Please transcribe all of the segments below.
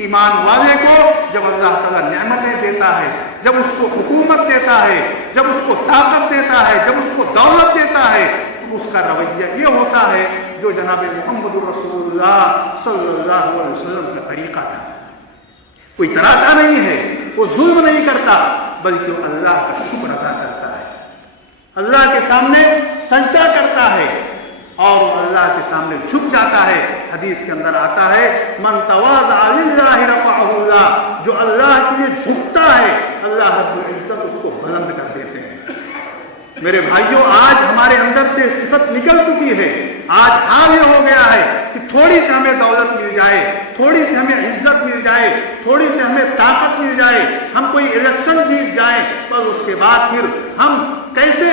ईमान वाले को जब अल्लाह ताला नेमतें देता है, जब उसको हुकूमत देता है, जब उसको ताकत देता है, जब उसको दौलत देता है, तो उसका रवैया ये होता है जो जनाब मोहम्मद रसूलुल्लाह सल्लल्लाहु अलैहि वसल्लम का तरीका था। कोई तराता नहीं है, वो जुल्म नहीं करता, बल्कि वो अल्लाह का शुक्र अदा करता है, अल्लाह के सामने सजदा करता है और अल्लाह के सामने झुक जाता है। हदीस के अंदर आता है मन तवाज़अ लिल्लाहि रफ़अहुल्लाह, जो अल्लाह के लिए झुकता है अल्लाह रब्बुल इज्जत उसको बुलंद कर देते हैं। मेरे भाइयों, आज हमारे अंदर से सिफत निकल चुकी है। आज हाल ये हो गया है कि थोड़ी सी हमें दौलत मिल जाए, थोड़ी सी हमें इज्जत मिल जाए, थोड़ी सी हमें ताकत मिल जाए, हम कोई इलेक्शन जीत जाए, बस उसके बाद फिर हम कैसे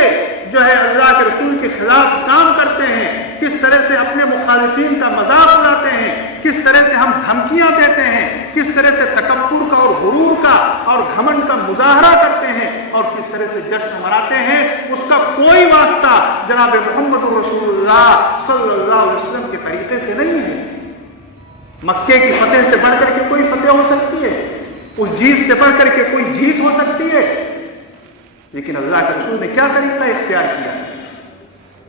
जो है अल्लाह के रसूल के खिलाफ काम करते हैं, किस तरह से अपने मुखालिफिन का मजाक उड़ाते हैं, किस तरह से हम धमकियां देते हैं, किस तरह से तकब्बुर का और गुरूर का और घमंड का मुजाहरा करते हैं और किस तरह से जश्न मनाते हैं, उसका कोई वास्ता जनाब मोहम्मद रसूलुल्लाह सल्लल्लाहु अलैहि वसल्लम के तरीके से नहीं है। मक्के की फतेह से बढ़कर के कोई फतेह हो सकती है, उस जीत से बढ़कर के कोई जीत हो सकती है, लेकिन अल्लाह के रसूल ने क्या तरीका इख्तियार किया?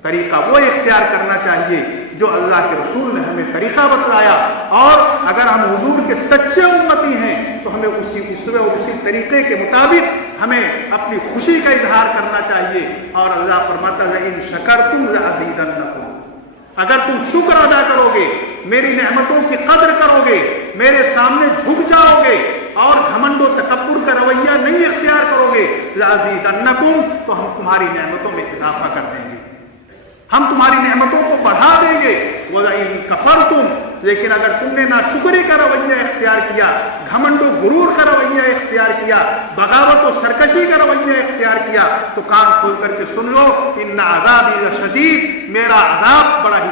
तरीका वो इख्तियार करना चाहिए जो अल्लाह के रसूल ने हमें तरीका बतलाया, और अगर हम हुजूर के सच्चे उम्मती हैं तो हमें उसी उसवे और उसी तरीके के मुताबिक हमें अपनी खुशी का इजहार करना चाहिए। और अल्लाह फरमाता है इन शकरतुम लअज़ीदन्नकुम, अगर तुम शुक्र अदा करोगे, मेरी नेमतों की कदर करोगे, मेरे सामने झुक जाओगे और घमंडो तकब्बुर का रवैया नहीं इख्तियार करोगे, लअज़ीदन्नकुम, तो हम तुम्हारी नेमतों में इजाफा कर देंगे, हम तुम्हारी नेमतों को बढ़ा देंगे। वइन कफरतुम, लेकिन अगर तुमने ना शुक्री का रवैया इख्तियार किया, घमंडो गुरूर का रवैया इख्तियार किया, बगावत और सरकशी का रवैया इख्तियार किया, तो कान खोल करके सुन लो, इन्ना अज़ाबी लशदीद, मेरा अज़ाब बड़ा ही